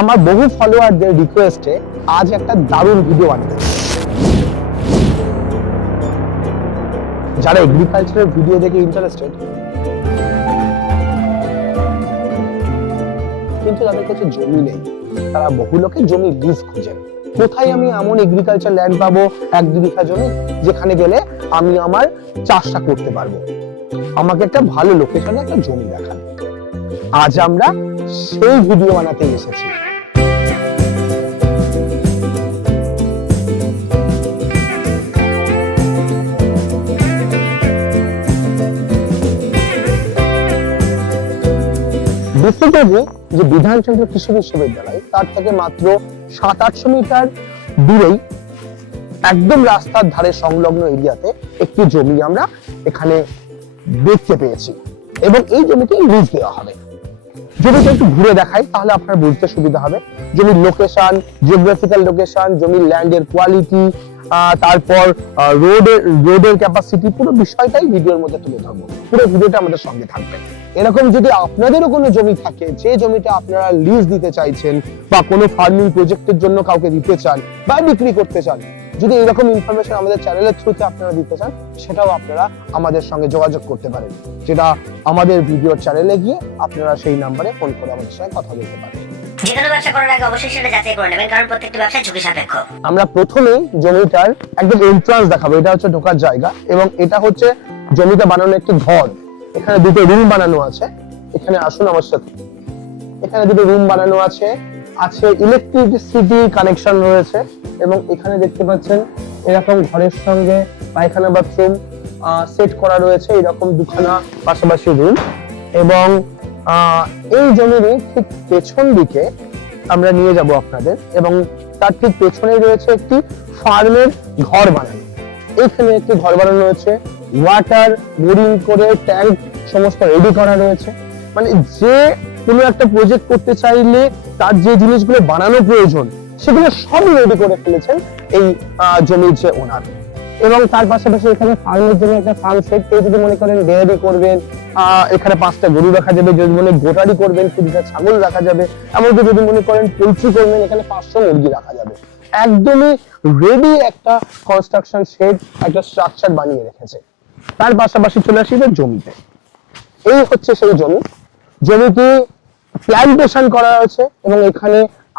আমার বহু ফলোয়ারদের রিকোয়েস্টে আজ একটা দারুণ ভিডিও বানাতে যারা এগ্রিকালচারের ভিডিও দেখে ইন্টারেস্টেড কিন্তু তাদের কাছে জমি নেই, তারা বহু লোকে জমি লিজ খুঁজেন। কোথায় আমি এমন এগ্রিকালচার ল্যান্ড পাবো, এক দু বিঘা জমি, যেখানে গেলে আমি আমার চাষটা করতে পারব? আমাকে একটা ভালো লোকেশনে একটা জমি দেখান। আজ আমরা সেই ভিডিও বানাতে এসেছি। বেসিক্যালি যে বিধানচন্দ্র কৃষি বিশ্ববিদ্যালয় তার থেকে মাত্র সাত আটশো মিটার দূরেই একদম রাস্তার ধারে সংলগ্ন এরিয়াতে একটি জমি আমরা এখানে দেখতে পেয়েছি। এবং এই জমিটি লিজ দেওয়া হবে। জমিটা একটু ঘুরে দেখাই, তাহলে আপনার বুঝতে সুবিধা হবে। জমির লোকেশন জিওগ্রাফিক্যাল লোকেশন জমির ল্যান্ডের কোয়ালিটি তারপর রোডের রোডের ক্যাপাসিটি পুরো বিষয়টাই ভিডিওর মধ্যে তুলে ধরবো। পুরো ভিডিওটা আমাদের সঙ্গে থাকবে। এরকম যদি আপনাদেরও কোনো জমি থাকে যে জমিটা আপনারা লিজ দিতে চাইছেন বা কোনো ফার্মিং প্রজেক্টের জন্য কাউকে দিতে চান বা বিক্রি করতে চান যদি এরকম ইনফরমেশন আমাদের চ্যানেলের থ্রুতে আপনারা দিতে চান সেটাও আপনারা আমাদের সঙ্গে যোগাযোগ করতে পারেন। যেটা আমাদের ভিডিওর চ্যানেলে গিয়ে আপনারা সেই নাম্বারে ফোন করে আমাদের সঙ্গে কথা বলতে পারেন। যে কোনো ব্যবসা করার আগে অবশ্যই সেটা যাচাই করে নেবেন কারণ প্রত্যেকটি ব্যবসা ঝুঁকি সাপেক্ষ। আমরা প্রথমেই জমিটার একদম এন্ট্রান্স দেখাবো এটা হচ্ছে ঢোকার জায়গা এবং এটা হচ্ছে জমিতে বানানো একটি ঘর। এখানে দুটো রুম বানানো আছে। এখানে আসুন আমার সাথে। এখানে দুটো রুম বানানো আছে। আছে ইলেকট্রিসিটি কানেকশন রয়েছে এবং এখানে দেখতে পাচ্ছেন এরকম ঘরের সঙ্গে পায়খানা বাথরুম সেট করা রয়েছে এরকম দুখানা পাশাপাশি রুম এবং এই জমিরই ঠিক পেছন দিকে আমরা নিয়ে যাব আপনাদের এবং তার ঠিক পেছনেই রয়েছে একটি ফার্মের ঘর বানানো। এখানে একটি ঘর বানানো রয়েছে ওয়াটার বোরিং করে ট্যাঙ্ক সমস্ত রেডি করা রয়েছে। মানে যে কোনো একটা প্রজেক্ট করতে চাইলে তার যে জিনিসগুলো বানানো প্রয়োজন, সেগুলো সব রেডি করে ফেলেছেন এই জমির যে ওনার এবং তার পাশাপাশি এখানে ফার্মের জন্য একটা ফার্ম সেট কেউ যদি মনে করেন ডেয়ারি করবেন এখানে পাঁচটা গরু রাখা যাবে যদি মনে গোটারি করবেন কুড়িটা ছাগল রাখা যাবে, এমনকি যদি মনে করেন পোলট্রি করবেন, এখানে পাঁচশো মুরগি রাখা যাবে। একদমই রেডি একটা কনস্ট্রাকশন শেড একটা স্ট্রাকচার বানিয়ে রেখেছে। তার পাশাপাশি চলে আসি জমিতে। এই হচ্ছে সেই জমি। জমিটি প্ল্যান্টেশন করা আছে এবং এখানে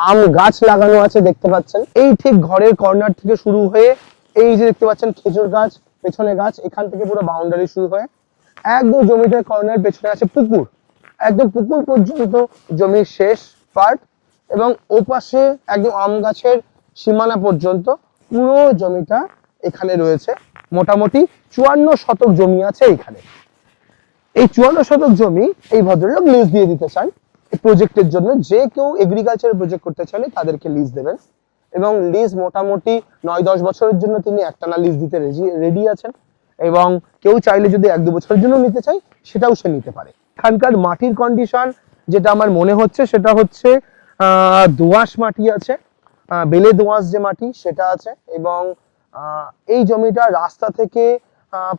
আম গাছ লাগানো আছে, দেখতে পাচ্ছেন। এই ঠিক ঘরের কর্নার থেকে শুরু হয়ে এই যে দেখতে পাচ্ছেন খেজুর গাছ, পেছনে গাছ, এখান থেকে পুরো বাউন্ডারি শুরু হয়ে। একদম জমিটার কর্নার পেছনে আছে পুকুর। একদম পুকুর পর্যন্ত জমির শেষ পার্ট এবং ওপাশে একদম আম গাছের সীমানা পর্যন্ত পুরো জমিটা এখানে রয়েছে। মোটামুটি চুয়ান্ন শতক জমি আছে এখানে। এই চুয়ান্ন শতক জমি এই ভদ্রলোক লিজ দিয়ে দিতে চান। প্রজেক্টের জন্য যে কেউ এগ্রিকালচার প্রজেক্ট করতে চাইলে তাদেরকে লিজ দেবেন। এবং লিজ মোটামুটি নয় দশ বছরের জন্য তিনি একটানা লিজ দিতে রেডি আছেন। এবং কেউ চাইলে যদি এক দু বছরের জন্য নিতে চাই সেটাও সে নিতে পারে। এখানকার মাটির কন্ডিশন যেটা আমার মনে হচ্ছে সেটা হচ্ছে দোআঁশ মাটি আছে। বেলে দোআঁশ যে মাটি, সেটা আছে এবং এই জমিটা রাস্তা থেকে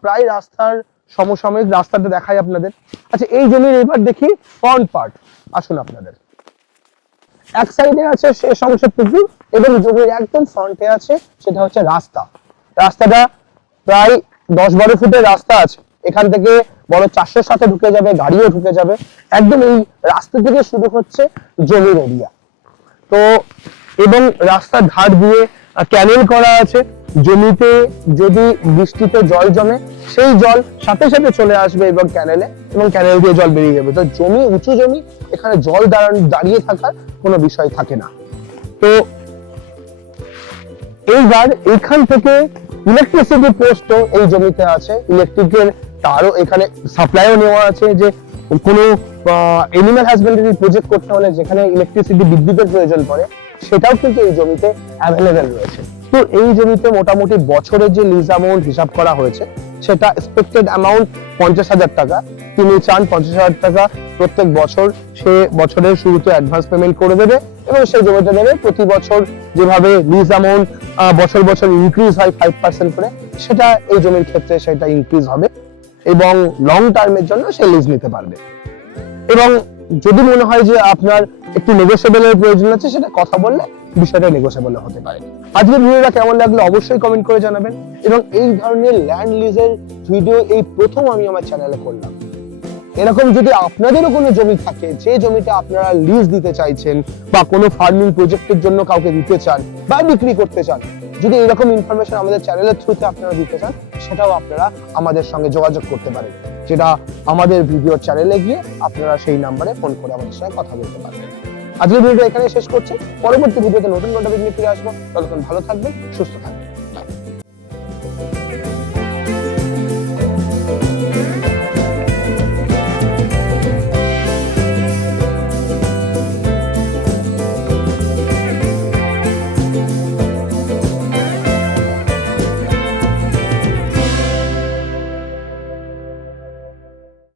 প্রায় রাস্তার সমসাময়িক রাস্তাটা দেখাই আপনাদের। আচ্ছা এই জমির এবার দেখি ফ্রন্ট পার্ট আসুন আপনাদের। এক সাইডে আছে শেষ অংশ পুকুর এবং জমির একদম ফ্রন্টে আছে সেটা হচ্ছে রাস্তা। রাস্তাটা প্রায় দশ বারো ফুটের রাস্তা আছে। এখান থেকে বড় চাষের সাথে ঢুকে যাবে, গাড়িও ঢুকে যাবে। একদম এই রাস্তা থেকে শুরু হচ্ছে জমির এরিয়া। তো এবং রাস্তার ধার দিয়ে ক্যানেল করা আছে। জমিতে যদি বৃষ্টিতে জল জমে, সেই জল সাথে সাথে চলে আসবে এবং ক্যানেলে এবং ক্যানেল দিয়ে জল বেরিয়ে যাবে। তো জমি, উঁচু জমি, এখানে জল দাঁড়িয়ে থাকার কোনো বিষয় থাকে না। তো এইবার এখান থেকে ইলেকট্রিসিটি পোস্টও এই জমিতে আছে। ইলেকট্রিকের তারও এখানে সাপ্লাইও নেওয়া আছে যে, কোনো এনিম্যাল হাজবেন্ডারি প্রজেক্ট করতে হলে যেখানে ইলেকট্রিসিটি বিদ্যুতের প্রয়োজন পড়ে সেটাও কিন্তু এই জমিতে অ্যাভেলেবেল রয়েছে। তো এই জমিতে মোটামুটি বছরের যে লিজ অ্যামাউন্ট হিসাব করা হয়েছে, সেটা এক্সপেক্টেড অ্যামাউন্ট পঞ্চাশ হাজার টাকা। তিনি চান পঞ্চাশ হাজার টাকা প্রত্যেক বছর সে বছরের শুরুতে অ্যাডভান্স পেমেন্ট করে দেবে এবং সেই জমিটা দেবে প্রতি বছর যেভাবে লিজ অ্যামাউন্ট বছর বছর ইনক্রিজ হয় ফাইভ পার্সেন্ট করে, সেটা এই জমির ক্ষেত্রে সেটা ইনক্রিজ হবে এবং লং টার্মের জন্য সে লিজ নিতে পারবে। এবং যদি মনে হয় যে আপনার একটু নেগোসিয়েবলের প্রয়োজন আছে, সেটা কথা বললে বিষয়টা নেগোসিয়েবল হতে পারে। আজকের ভিডিওটা কেমন লাগল অবশ্যই কমেন্ট করে জানাবেন এবং এই ধরনের ল্যান্ড লিজের ভিডিও এই প্রথম আমি আমার চ্যানেলে করলাম। এরকম যদি আপনাদেরও কোনো জমি থাকে, যে জমিটা আপনারা লিজ দিতে চাইছেন বা কোনো ফার্মিং প্রজেক্টের জন্য কাউকে দিতে চান বা বিক্রি করতে চান, যদি এরকম ইনফরমেশন আমাদের চ্যানেলের থ্রুতে আপনারা দিতে চান, সেটাও আপনারা আমাদের সঙ্গে যোগাযোগ করতে পারেন। যেটা আমাদের ভিডিও চ্যানেলে গিয়ে আপনারা সেই নাম্বারে ফোন করে আমাদের সঙ্গে কথা বলতে পারবেন। আজকের ভিডিও এখানে শেষ করছি। পরবর্তী ভিডিওতে নতুন নতুন ফিরে আসব। ততক্ষণ ভালো থাকবেন, সুস্থ থাকবেন।